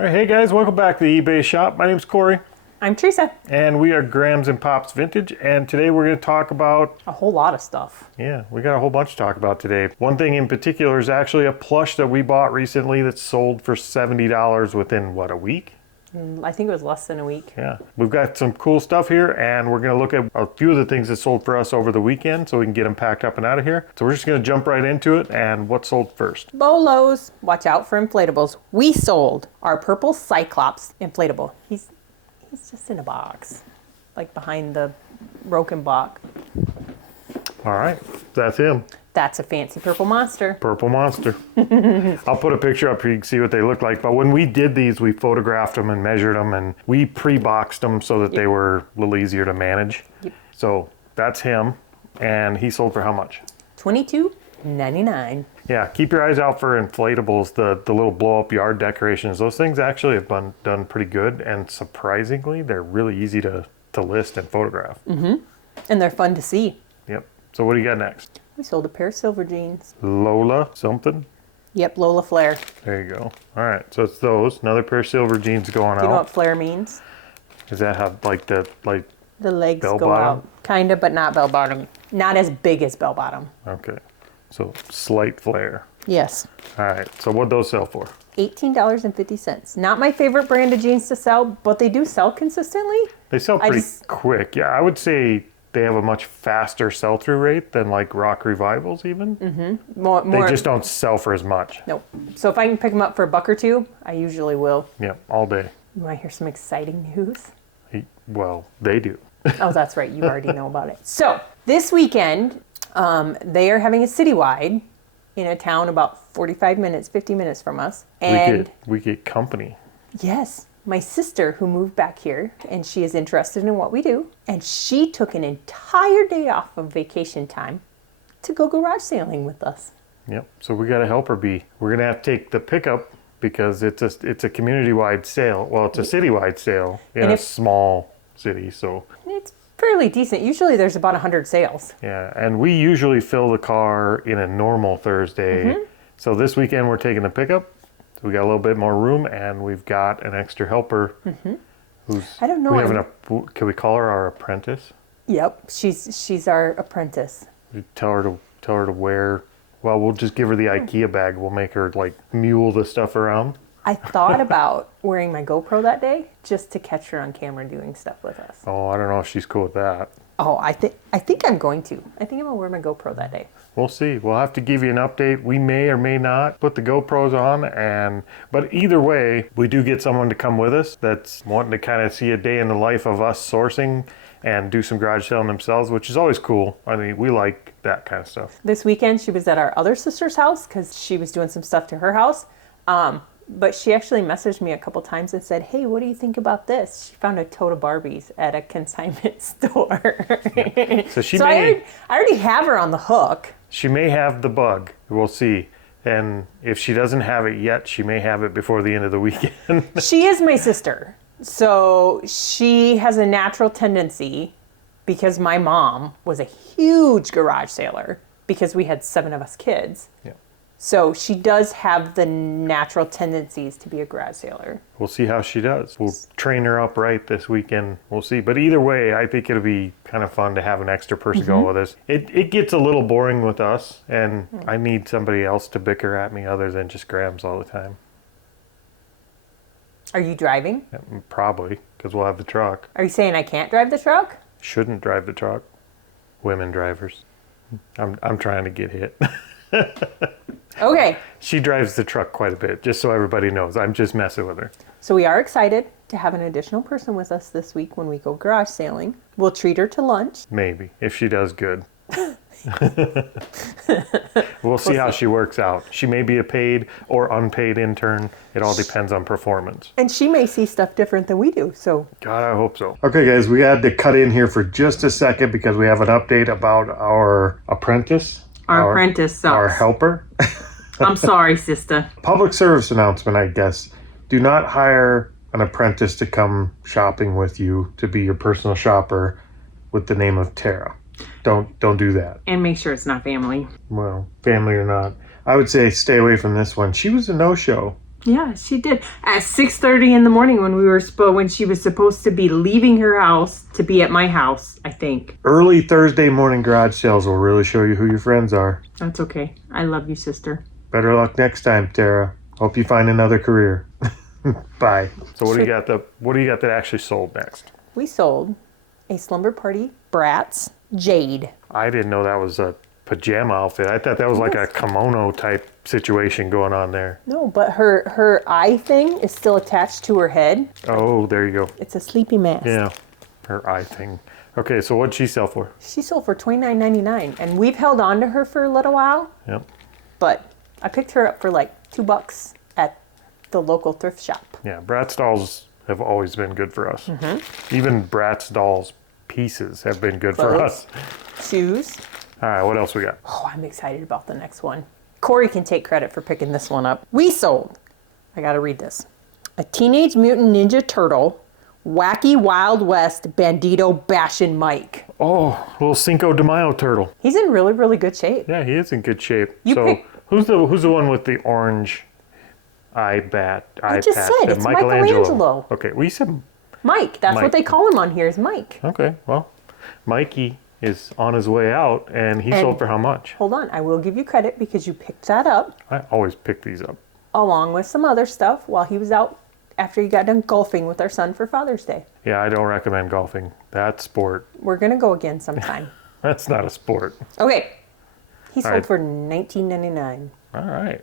All right, hey guys, welcome back to the eBay shop. My name's Corey. I'm Teresa. And we are Grams and Pops Vintage, and today we're going to talk about... A whole lot of stuff. Yeah, we got a whole bunch to talk about today. One thing in particular is actually a plush that we bought recently that sold for $70 within, what, a week? I think it was less than a week. Yeah, we've got some cool stuff here, and we're going to look at a few of the things that sold for us over the weekend so we can get them packed up and out of here. So we're just going to jump right into it, and what sold first? Bolos. Watch out for inflatables. We sold our purple Cyclops inflatable. He's just in a box, like behind the broken block. All right, that's him. That's a fancy purple monster. Purple monster. I'll put a picture up here, you can see what they look like. But when we did these, we photographed them and measured them, and we pre-boxed them so that they were a little easier to manage. Yep. So that's him, and he sold for how much? $22.99. Yeah, keep your eyes out for inflatables, the little blow-up yard decorations. Those things actually have been done pretty good, and surprisingly, they're really easy to list and photograph. Mm-hmm. And they're fun to see. Yep. So what do you got next? We sold a pair of silver jeans. Lola something? Yep, Lola Flare. There you go. All right, so it's those. Another pair of silver jeans going out. Do you know what flare means? Does that have like the legs bell go bottom? out. Kind of, but not bell bottom. Not as big as bell bottom. Okay, so slight flare. Yes. All right, so what'd those sell for? $18.50. Not my favorite brand of jeans to sell, but they do sell consistently. They sell pretty quick. Yeah, I would say they have a much faster sell-through rate than like Rock Revivals even. Mm-hmm. More, they just don't sell for as much. Nope. So if I can pick them up for $1 or $2, I usually will. Yeah, all day. You want to hear some exciting news? Well, they do. Oh, that's right. You already know about it. So this weekend, they are having a citywide in a town about 50 minutes from us. And we get company. Yes. My sister, who moved back here, and she is interested in what we do, and she took an entire day off of vacation time to go garage sailing with us. Yep. So we got to help her be. We're gonna have to take the pickup because it's a community-wide sale. Well, it's a citywide sale in a small city, so it's fairly decent. Usually, there's about 100 sales. Yeah, and we usually fill the car in a normal Thursday. Mm-hmm. So this weekend we're taking the pickup. So we got a little bit more room, and we've got an extra helper. Mm-hmm. Who's I don't know. Can we call her our apprentice? Yep, she's our apprentice. Tell her to wear. Well, we'll just give her the IKEA bag. We'll make her like mule the stuff around. I thought about wearing my GoPro that day just to catch her on camera doing stuff with us. Oh, I don't know if she's cool with that. Oh, I think I'm going to. I think I'm gonna wear my GoPro that day. We'll see. We'll have to give you an update. We may or may not put the GoPros on, but either way, we do get someone to come with us that's wanting to kind of see a day in the life of us sourcing and do some garage selling themselves, which is always cool. I mean, we like that kind of stuff. This weekend, she was at our other sister's house because she was doing some stuff to her house. But she actually messaged me a couple times and said, hey, what do you think about this? She found a tote of Barbies at a consignment store. Yeah. So I already have her on the hook. She may have the bug. We'll see. And if she doesn't have it yet, she may have it before the end of the weekend. She is my sister. So she has a natural tendency, because my mom was a huge garage sailor because we had 7 of us kids. Yeah. So she does have the natural tendencies to be a garage sailor. We'll see how she does. We'll train her up right this weekend. We'll see. But either way, I think it'll be kind of fun to have an extra person go with us. It gets a little boring with us, and I need somebody else to bicker at me other than just Grams all the time. Are you driving? Yeah, probably, because we'll have the truck. Are you saying I can't drive the truck? Shouldn't drive the truck. Women drivers. I'm trying to get hit. Okay. She drives the truck quite a bit, just so everybody knows. I'm just messing with her. So we are excited to have an additional person with us this week when we go garage sailing. We'll treat her to lunch. Maybe, if she does good. We'll see how she works out. She may be a paid or unpaid intern. It all depends on performance. And she may see stuff different than we do, so. God, I hope so. Okay, guys, we had to cut in here for just a second because we have an update about our apprentice. Our apprentice sucks. Our helper. I'm sorry, sister. Public service announcement, I guess. Do not hire an apprentice to come shopping with you to be your personal shopper with the name of Tara. Don't do that. And make sure it's not family. Well, family or not. I would say stay away from this one. She was a no-show. Yeah, she did. At 6:30 in the morning when she was supposed to be leaving her house to be at my house, I think. Early Thursday morning garage sales will really show you who your friends are. That's okay. I love you, sister. Better luck next time, Tara. Hope you find another career. Bye. So what do you got that actually sold next? We sold a Slumber Party Bratz Jade. I didn't know that was a pajama outfit. I thought that was like a kimono type situation going on there. No, but her eye thing is still attached to her head. Oh, there you go. It's a sleepy mask. Yeah, her eye thing. Okay, so what'd she sell for? She sold for $29.99, and we've held on to her for a little while. Yep. But I picked her up for like $2 at the local thrift shop. Yeah, Bratz dolls have always been good for us. Mm-hmm. Even Bratz dolls pieces have been good for us. Shoes. All right, what else we got? Oh, I'm excited about the next one. Corey can take credit for picking this one up. We sold, I gotta read this, a Teenage Mutant Ninja Turtle, Wacky Wild West Bandito Bashin' Mike. Oh, little Cinco de Mayo turtle. He's in really, really good shape. Yeah, he is in good shape. You who's the one with the orange eye patch? I just said, it's Michelangelo. Okay, well you said Mike, that's Mike. what they call him on here is Mike. Okay, well, Mikey is on his way out, and he sold for how much? Hold on, I will give you credit because you picked that up I always pick these up. along with some other stuff while he was out after he got done golfing with our son for Father's Day. Yeah, I don't recommend golfing. That's sport. We're going to go again sometime. That's not a sport. Okay, he sold right. for $19.99. All right.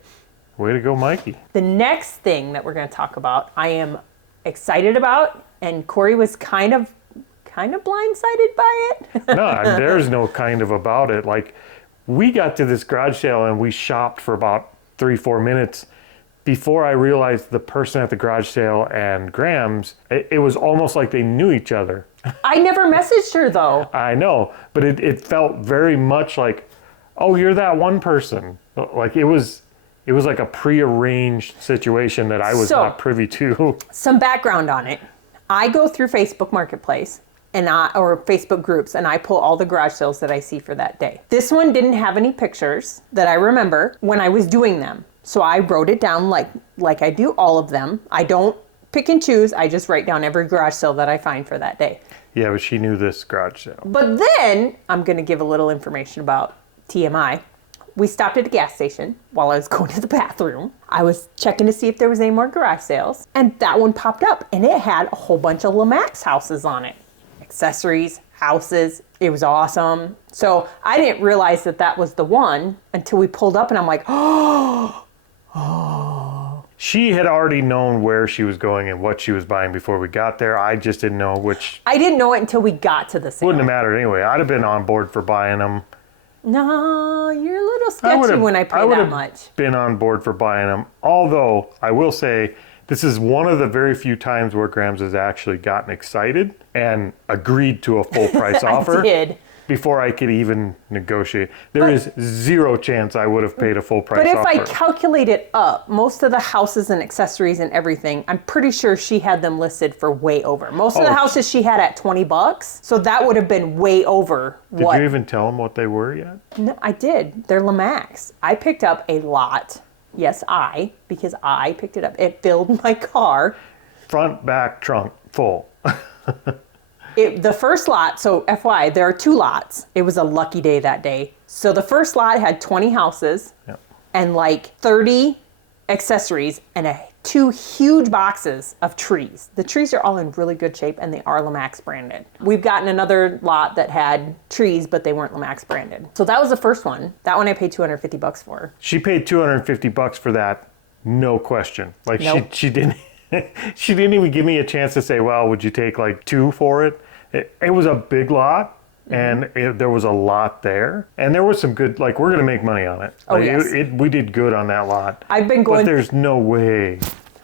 Way to go, Mikey. The next thing that we're going to talk about, I am excited about, and Corey was kind of blindsided by it. No, there's no kind of about it. Like, we got to this garage sale and we shopped for about 3-4 minutes before I realized the person at the garage sale and Graham's, it was almost like they knew each other. I never messaged her though. I know, but it felt very much like, oh, you're that one person. Like it was like a prearranged situation that I was not privy to. Some background on it. I go through Facebook Marketplace or Facebook groups, and I pull all the garage sales that I see for that day. This one didn't have any pictures that I remember when I was doing them. So I wrote it down like I do all of them. I don't pick and choose. I just write down every garage sale that I find for that day. Yeah, but she knew this garage sale. But then I'm going to give a little information about TMI. We stopped at a gas station while I was going to the bathroom. I was checking to see if there was any more garage sales, and that one popped up, and it had a whole bunch of Lemax houses on it. Accessories, houses. It was awesome. So I didn't realize that was the one until we pulled up, and I'm like, oh. She had already known where she was going and what she was buying before we got there. I just didn't know which. I didn't know it until we got to the sale. Wouldn't have mattered anyway. I'd have been on board for buying them. No, you're a little sketchy when I pay that much. Been on board for buying them. Although I will say this is one of the very few times where Grams has actually gotten excited and agreed to a full price offer. I did. Before I could even negotiate. There is zero chance I would have paid a full price offer. But if I calculate it up, most of the houses and accessories and everything, I'm pretty sure she had them listed for way over. Most of the houses she had at $20, so that would have been way over. Did you even tell them what they were yet? No, I did. They're Lemax. I picked up a lot. Yes, because I picked it up. It filled my car. Front, back, trunk, full. The first lot, so FYI, there are 2 lots. It was a lucky day that day. So the first lot had 20 houses and like 30 accessories and 2 huge boxes of trees. The trees are all in really good shape and they are Lemax branded. We've gotten another lot that had trees, but they weren't Lemax branded. So that was the first one. That one I paid $250 for. She paid $250 for that, no question. Like nope. she didn't she didn't even give me a chance to say, well, would you take like 2 for it? It was a big lot, and there was a lot there. And there was some good, like, we're going to make money on it. Oh, like, yes. We did good on that lot. I've been going... But there's no way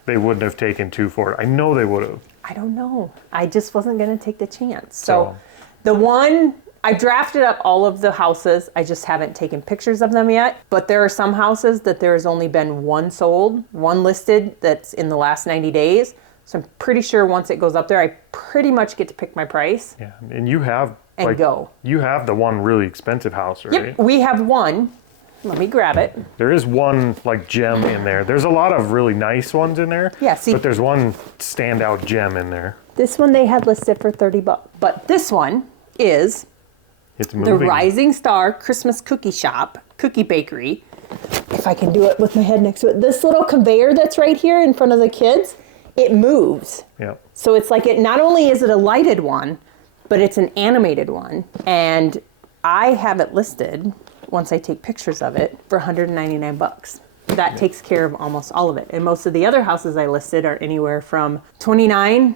they wouldn't have taken 2 for it. I know they would have. I don't know. I just wasn't going to take the chance. So the one... I drafted up all of the houses. I just haven't taken pictures of them yet. But there are some houses that there has only been 1 sold, 1 listed that's in the last 90 days. So I'm pretty sure once it goes up there, I pretty much get to pick my price. Yeah, and you have... And go. You have the one really expensive house, right? Yep, we have one. Let me grab it. There is one like gem in there. There's a lot of really nice ones in there. Yeah, see. But there's one standout gem in there. This one they had listed for $30. But this one is It's the moving. Rising Star Christmas Cookie Shop, Cookie Bakery. If I can do it with my head next to it. This little conveyor that's right here in front of the kids, it moves. Yep. So it's like not only is it a lighted one, but it's an animated one. And I have it listed, once I take pictures of it, for $199. That takes care of almost all of it. And most of the other houses I listed are anywhere from $29,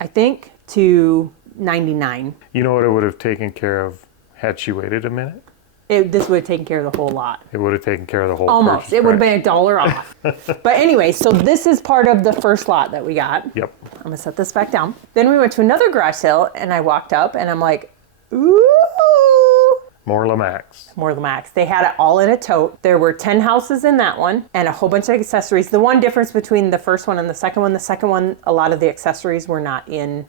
I think, to $99. You know what it would have taken care of had she waited a minute? This would have taken care of the whole lot. It would have taken care of the whole Almost. purchase It would have price. been $1 off. But anyway, so this is part of the first lot that we got. Yep. I'm going to set this back down. Then we went to another garage sale, and I walked up, and I'm like, ooh. More Lamax. More Lamax. They had it all in a tote. There were 10 houses in that one and a whole bunch of accessories. The one difference between the first one and the second one, a lot of the accessories were not in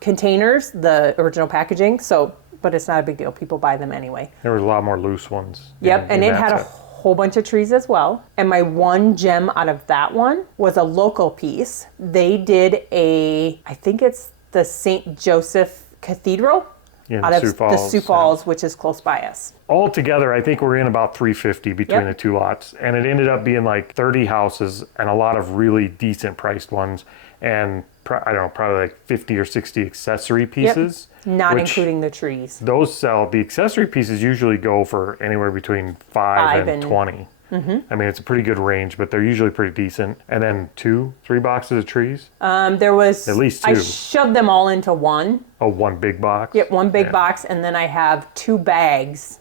containers, the original packaging. So, but it's not a big deal. People buy them anyway. There was a lot more loose ones. Yep, and it that had a set. whole bunch of trees as well. And my one gem out of that one was a local piece. They did I think it's the St. Joseph Cathedral In out of Sioux the Falls, Sioux Falls, which is close by us. Altogether, I think we're in about $350 between Yep. the two lots. And it ended up being like 30 houses and a lot of really decent priced ones. And I don't know, probably like 50 or 60 accessory pieces. Not which including the trees. Those sell, the accessory pieces usually go for anywhere between 5 and 20. I mean, it's a pretty good range, but they're usually pretty decent. And then 2-3 boxes of trees. There was At least I two. shoved them all into one. Oh, one big box. Yep, one big Yeah. box, and then I have 2 bags,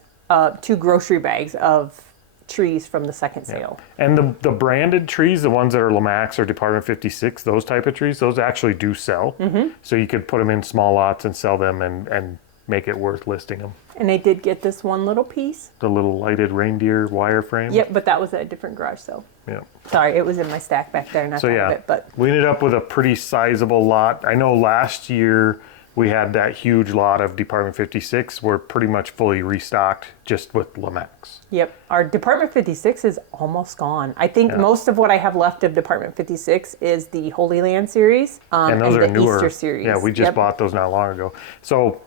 2 grocery bags of trees from the second sale. And the branded trees, the ones that are Lamax or Department 56, those type of trees, those actually do sell. So you could put them in small lots and sell them and make it worth listing them. And I did get this one little piece. The little lighted reindeer wireframe. Yep, but that was at a different garage sale. Yeah. Sorry, it was in my stack back there, and I So thought yeah, of it. But we ended up with a pretty sizable lot. I know last year we had that huge lot of Department 56. We're pretty much fully restocked just with Lamax. yep, our Department 56 is almost gone. I think most of what I have left of Department 56 is the Holy Land series And those are the newer. Easter series. Yeah, we just Yep. bought those not long ago. So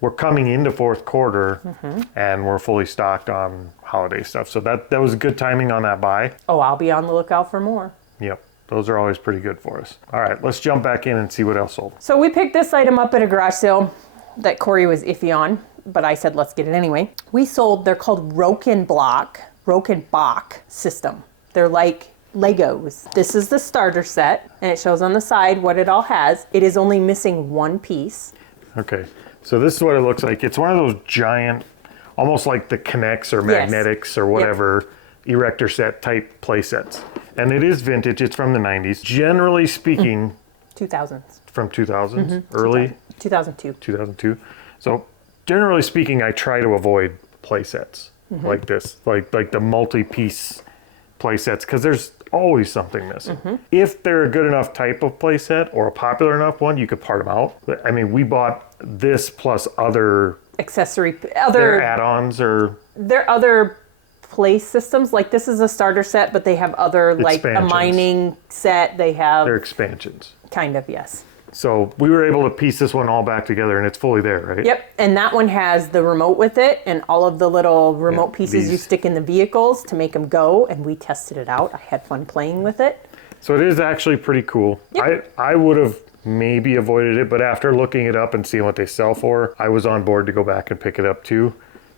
we're coming into fourth quarter and we're fully stocked on holiday stuff. So that was good timing on that buy. Oh, I'll be on the lookout for more. Yep. Those are always pretty good for us. All right, let's jump back in and see what else sold. So we picked this item up at a garage sale that Corey was iffy on, but I said, let's get it anyway. They're called Roken Bach system. They're like Legos. This is the starter set, and it shows on the side what it all has. It is only missing one piece. Okay, so this is what it looks like. It's one of those giant, almost like the Connects or Yes. Magnetics or whatever, erector set type play sets. And it is vintage, it's from the 90s. Generally speaking, 2000s. from 2000s, early 2002. 2002. So generally speaking, I try to avoid play sets like this, like the multi-piece play sets, because there's always something missing. If they're a good enough type of play set or a popular enough one, you could part them out. I mean, we bought this plus other their add-ons or They're other play systems. Like this is a starter set, but they have other like a Expansions. mining set. They have their expansions. kind of, yes. So we were able to piece this one all back together, and it's fully there, right? Yep, and that one has the remote with it and all of the little remote pieces you these. stick in the vehicles to make them go, and we tested it out. I had fun playing with it. So it is actually pretty cool. Yep. I would have maybe avoided it, but after looking it up and seeing what they sell for, I was on board to go back and pick it up too.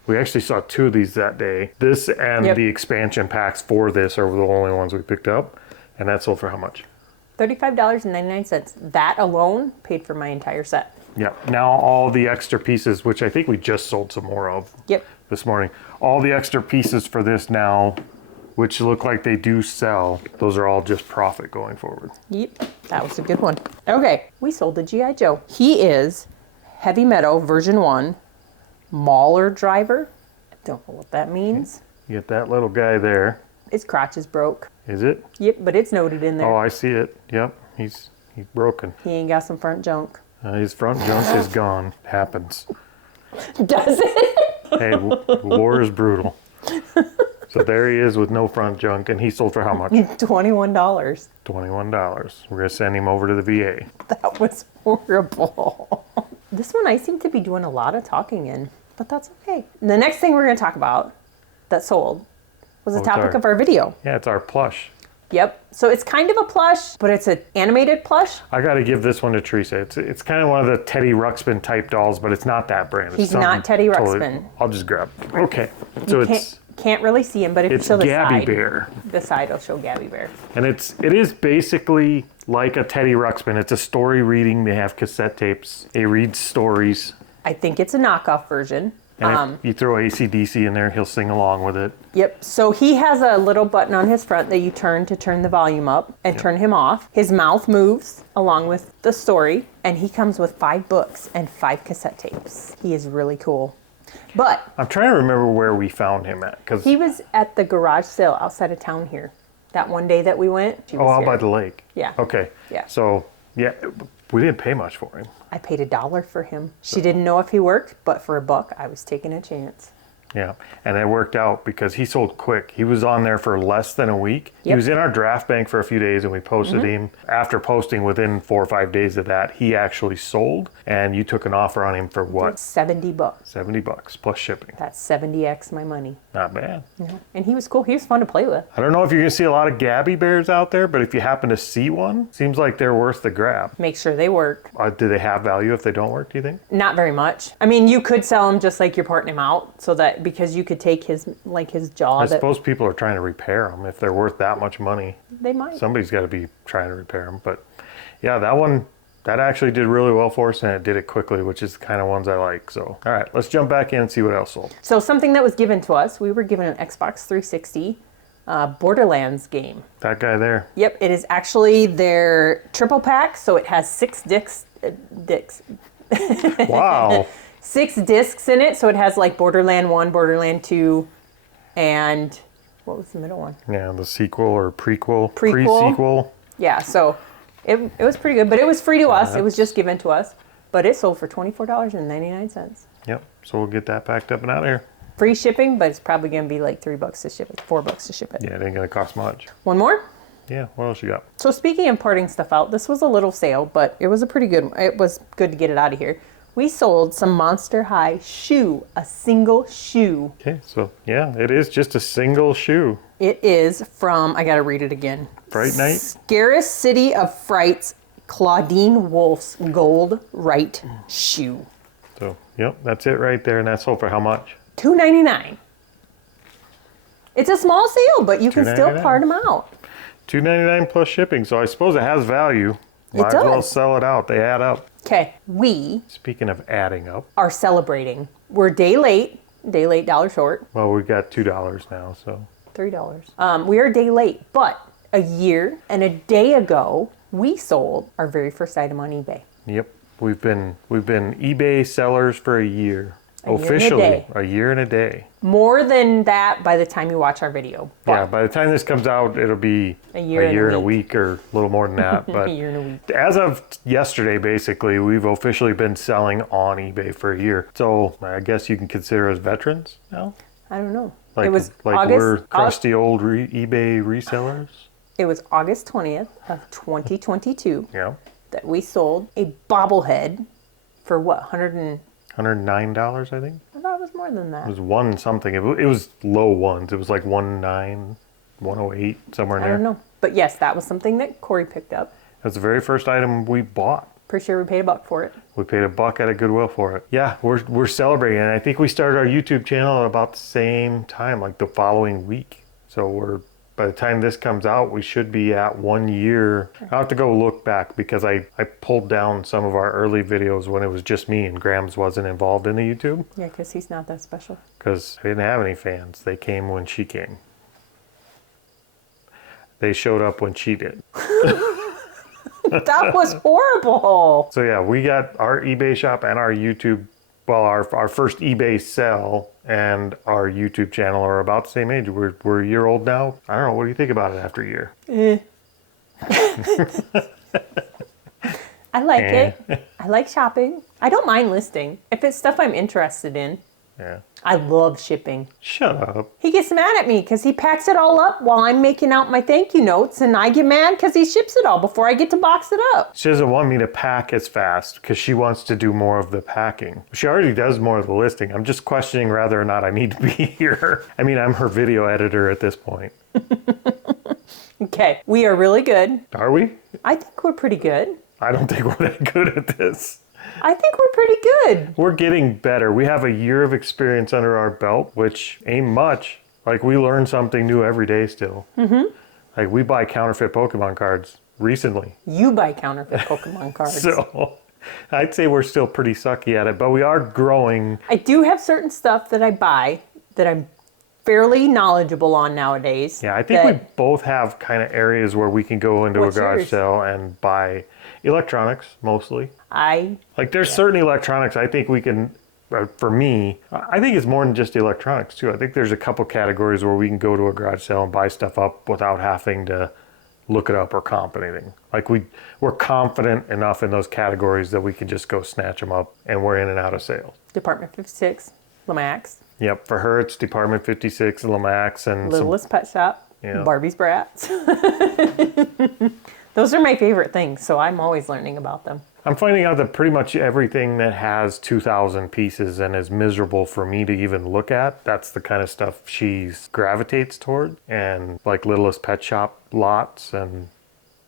We actually saw 2 of these that day. This and Yep. the expansion packs for this are the only ones we picked up. And that sold for how much? $35.99. That alone paid for my entire set. Yeah. Now all the extra pieces, which I think we just sold some more of Yep. this morning. All the extra pieces for this now, which look like they do sell, those are all just profit going forward. Yep, that was a good one. Okay, we sold the G.I. Joe. He is Heavy Metal version 1 Mauler driver. I don't know what that means. You get that little guy there. His crotch is broke. Is it? Yep, but it's noted in there. Oh, I see it. Yep. He's broken. He ain't got some front junk. His front junk is gone. Happens. Does it? Hey, war is brutal. So there he is with no front junk, and he sold for how much? $21. $21. We're going to send him over to the VA. That was horrible. This one I seem to be doing a lot of talking in, but that's okay. The next thing we're going to talk about that sold was the topic of our video. Yeah, it's our plush. Yep. So it's kind of a plush, but it's an animated plush. I got to give this one to Teresa. It's kind of one of the Teddy Ruxpin type dolls, but it's not that brand. He's not Teddy Ruxpin. I'll just grab it. Okay. So can't really see him, but if you show the Gabby side, Bear. The side will show Gabby Bear. And it is basically like a Teddy Ruxpin. It's a story reading. They have cassette tapes. They read stories. I think it's a knockoff version. And if you throw AC/DC in there, he'll sing along with it. Yep. So he has a little button on his front that you turn to turn the volume up and turn him off. His mouth moves along with the story, and he comes with 5 books and 5 cassette tapes. He is really cool. But I'm trying to remember where we found him at. Cause he was at the garage sale outside of town here. That one day that we went. out by the lake. Yeah. Okay. Yeah. So, yeah, we didn't pay much for him. I paid $1 for him. She didn't know if he worked, but for $1, I was taking a chance. Yeah, and it worked out because he sold quick. He was on there for less than a week. Yep. He was in our draft bank for a few days, and we posted him. After posting, within 4 or 5 days of that, he actually sold, and you took an offer on him for what? $70. $70 plus shipping. That's 70x my money. Not bad. Yeah. And he was cool. He was fun to play with. I don't know if you're going to see a lot of Gabby Bears out there, but if you happen to see one, seems like they're worth the grab. Make sure they work. Do they have value if they don't work, do you think? Not very much. I mean, you could sell them just like you're parting him out, so that because you could take his jaw. I suppose people are trying to repair them if they're worth that much money. They might. Somebody's got to be trying to repair them. But yeah, that actually did really well for us, and it did it quickly, which is the kind of ones I like. So, all right, let's jump back in and see what else sold. So something that was given to us, we were given an Xbox 360 Borderlands game. That guy there. Yep, it is actually their triple pack, so it has 6 discs. Wow. 6 discs in it, so it has like Borderland 1, Borderland 2, and what was the middle one? Yeah, the sequel or prequel. Prequel. Pre-sequel. Yeah, so it was pretty good, but it was free to us. It was just given to us, but it sold for $24.99. Yep, so we'll get that packed up and out of here. Free shipping, but it's probably going to be like $3 to ship it, $4 to ship it. Yeah, it ain't going to cost much. One more? Yeah, what else you got? So speaking of parting stuff out, this was a little sale, but it was a pretty good one. It was good to get it out of here. We sold some Monster High shoe, a single shoe. Okay, so yeah, it is just a single shoe. It is from, I gotta read it again. Fright Night? Scarce City of Fright's Claudine Wolf's Gold Right shoe. So, yep, that's it right there, and that sold for how much? $2.99. It's a small sale, but you can still $2.99. part them out. $2.99 plus shipping, so I suppose it has value. It Might as well does. sell it out. They add up. Okay, we Speaking of adding up, are celebrating. We're day late, dollar short. well, we got $2 now, so. $3. We are a day late, but a year and a day ago, we sold our very first item on eBay. Yep, we've been eBay sellers for a year. A year and a Officially, day. a year and a day. More than that by the time you watch our video. But Yeah, by the time this comes out, it'll be A year and a week or a little more than that. But a year and a week. as of yesterday, basically, we've officially been selling on eBay for a year. So I guess you can consider us veterans now. I don't know. Like, it was we're crusty old eBay resellers. It was August 20th of 2022 Yeah, that we sold a bobblehead for what, $109, I think. I thought it was more than that. It was one something. It was low ones. It was like 109, 108, somewhere in I there. don't know. But yes, that was something that Corey picked up. That's the very first item we bought. Pretty sure we paid $1 for it. We paid $1 at a Goodwill for it. Yeah, we're celebrating. And I think we started our YouTube channel at about the same time, like the following week. So by the time this comes out, we should be at 1 year. I'll have to go look back because I pulled down some of our early videos when it was just me and Grams wasn't involved in the YouTube. Yeah, because he's not that special. Because I didn't have any fans. They came when she came. They showed up when she did. That was horrible. So yeah, we got our eBay shop and our YouTube, well, our first eBay sell and our YouTube channel are about the same age. We're a year old now. I don't know. What do you think about it after a year? I like it. I like shopping. I don't mind listing. If it's stuff I'm interested in, Yeah. I love shipping. Shut up. He gets mad at me because he packs it all up while I'm making out my thank you notes, and I get mad because he ships it all before I get to box it up. She doesn't want me to pack as fast because she wants to do more of the packing. She already does more of the listing. I'm just questioning whether or not I need to be here. I mean, I'm her video editor at this point. Okay, we are really good. Are we? I think we're pretty good. I don't think we're that good at this. I think we're pretty good. We're getting better. We have a year of experience under our belt, which ain't much. Like, we learn something new every day still. Mm-hmm. Like, we buy counterfeit Pokemon cards recently. You buy counterfeit Pokemon cards. So, I'd say we're still pretty sucky at it, but we are growing. I do have certain stuff that I buy that I'm fairly knowledgeable on nowadays. Yeah, I think we both have kind of areas where we can go into a garage sale and buy electronics, mostly. Like, there's certain electronics I think we can, for me, I think it's more than just electronics, too. I think there's a couple categories where we can go to a garage sale and buy stuff up without having to look it up or comp anything. Like, we're confident enough in those categories that we can just go snatch them up, and we're in and out of sales. Department 56, Lamax. Yep, for her it's Department 56, Lamax, and Littlest Pet Shop, Yeah. Barbie's Brats. Those are my favorite things, so I'm always learning about them. I'm finding out that pretty much everything that has 2,000 pieces and is miserable for me to even look at, that's the kind of stuff she gravitates toward. And like Littlest Pet Shop lots and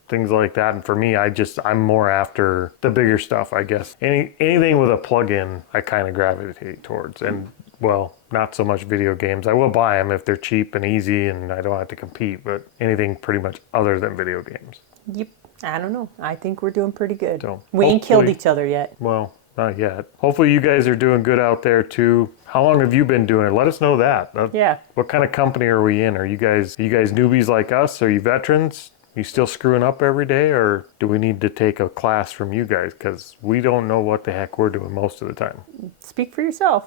things like that. And for me, I'm more after the bigger stuff, I guess. Anything with a plug-in, I kind of gravitate towards. And, well, not so much video games. I will buy them if they're cheap and easy and I don't have to compete, but anything pretty much other than video games. Yep. I don't know. I think we're doing pretty good. So, we ain't killed each other yet. Well, not yet. Hopefully you guys are doing good out there too. How long have you been doing it? Let us know that. Yeah. What kind of company are we in? Are you guys newbies like us? Are you veterans? You still screwing up every day, or do we need to take a class from you guys? Because we don't know what the heck we're doing most of the time. Speak for yourself.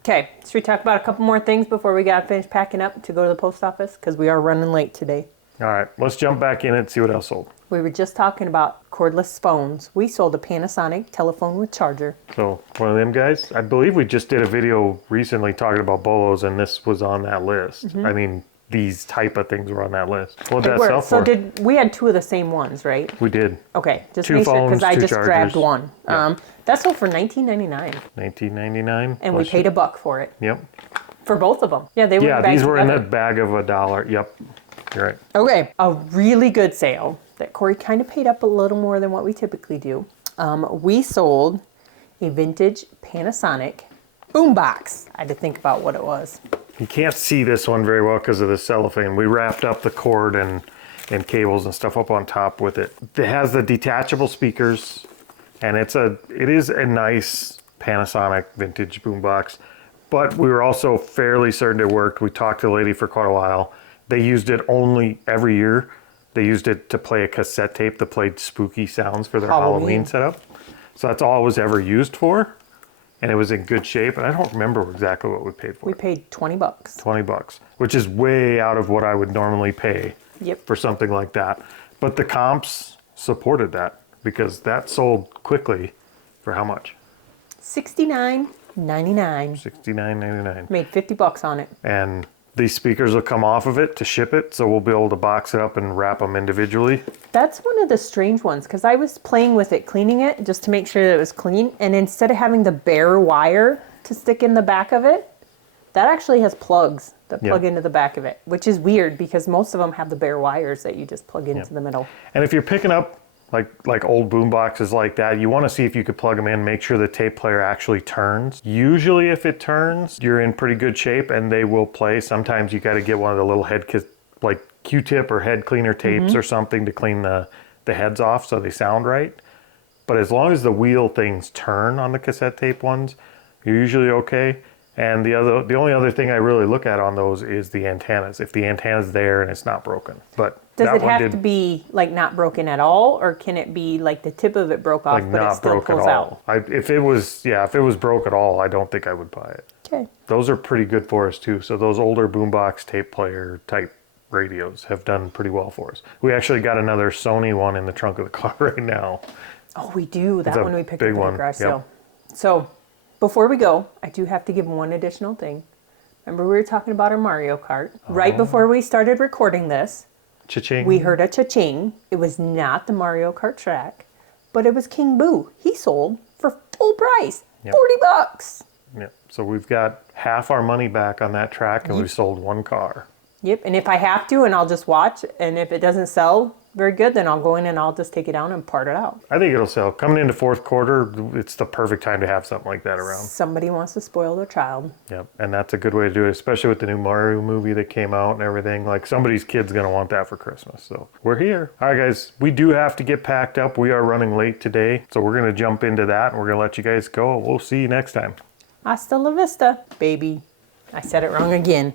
Okay, should we talk about a couple more things before we got to finish packing up to go to the post office? Because we are running late today. All right, let's jump back in and see what else sold. We were just talking about cordless phones. We sold a Panasonic telephone with charger. So, one of them guys. I believe we just did a video recently talking about Bolos, and this was on that list. Mm-hmm. I mean, these type of things were on that list. What did that sell for? So we had two of the same ones, right? We did. Okay, just two make sure, phones, because I two just chargers. grabbed one. Yep. That sold for $19.99. $19.99. And we paid $1 for it. Yep. For both of them. Yeah, they were in the bag these were together. in the bag of $1. Yep. You're right. Okay, a really good sale that Corey kind of paid up a little more than what we typically do. We sold a vintage Panasonic boombox. I had to think about what it was. You can't see this one very well because of the cellophane. We wrapped up the cord and cables and stuff up on top with it. It has the detachable speakers, and it is a nice Panasonic vintage boombox. But we were also fairly certain it worked. We talked to the lady for quite a while. They used it only every year. They used it to play a cassette tape that played spooky sounds for their Halloween setup. So that's all it was ever used for. And it was in good shape. And I don't remember exactly what we paid for it. We paid $20. $20, which is way out of what I would normally pay Yep. for something like that. But the comps supported that because that sold quickly for how much? $69.99. $69.99. Made $50 on it. And these speakers will come off of it to ship it, so we'll be able to box it up and wrap them individually. That's one of the strange ones, because I was playing with it, cleaning it, just to make sure that it was clean. And instead of having the bare wire to stick in the back of it, that actually has plugs that plug into the back of it, which is weird because most of them have the bare wires that you just plug into the middle. And if you're picking up like old boom boxes like that, you want to see if you could plug them in, make sure the tape player actually turns. Usually if it turns, you're in pretty good shape and they will play. Sometimes you got to get one of the little like Q-tip or head cleaner tapes or something to clean the heads off so they sound right. But as long as the wheel things turn on the cassette tape ones, you're usually okay. And the only other thing I really look at on those is the antennas. If the antenna's there and it's not broken. But does it have to be like not broken at all, or can it be like the tip of it broke off, like but it still pulls out? If it was broke at all, I don't think I would buy it. Okay. Those are pretty good for us too. So those older boombox tape player type radios have done pretty well for us. We actually got another Sony one in the trunk of the car right now. Oh, we do. That one we picked up in the garage sale. Yep. So Before we go, I do have to give one additional thing. Remember we were talking about our Mario Kart? Right before we started recording this, Cha-ching. we heard a cha-ching. It was not the Mario Kart track, but it was King Boo. He sold for full price, Yep. $40. Yep. So we've got half our money back on that track, and we sold one car. Yep, and if I have to, and I'll just watch, and if it doesn't sell very good, then I'll go in and I'll just take it down and part it out. I think it'll sell. Coming into fourth quarter, it's the perfect time to have something like that around. Somebody wants to spoil their child. Yep. And that's a good way to do it, especially with the new Mario movie that came out and everything. Like, somebody's kid's going to want that for Christmas. So we're here. All right, guys, we do have to get packed up. We are running late today. So we're going to jump into that, and we're going to let you guys go. We'll see you next time. Hasta la vista, baby. I said it wrong again.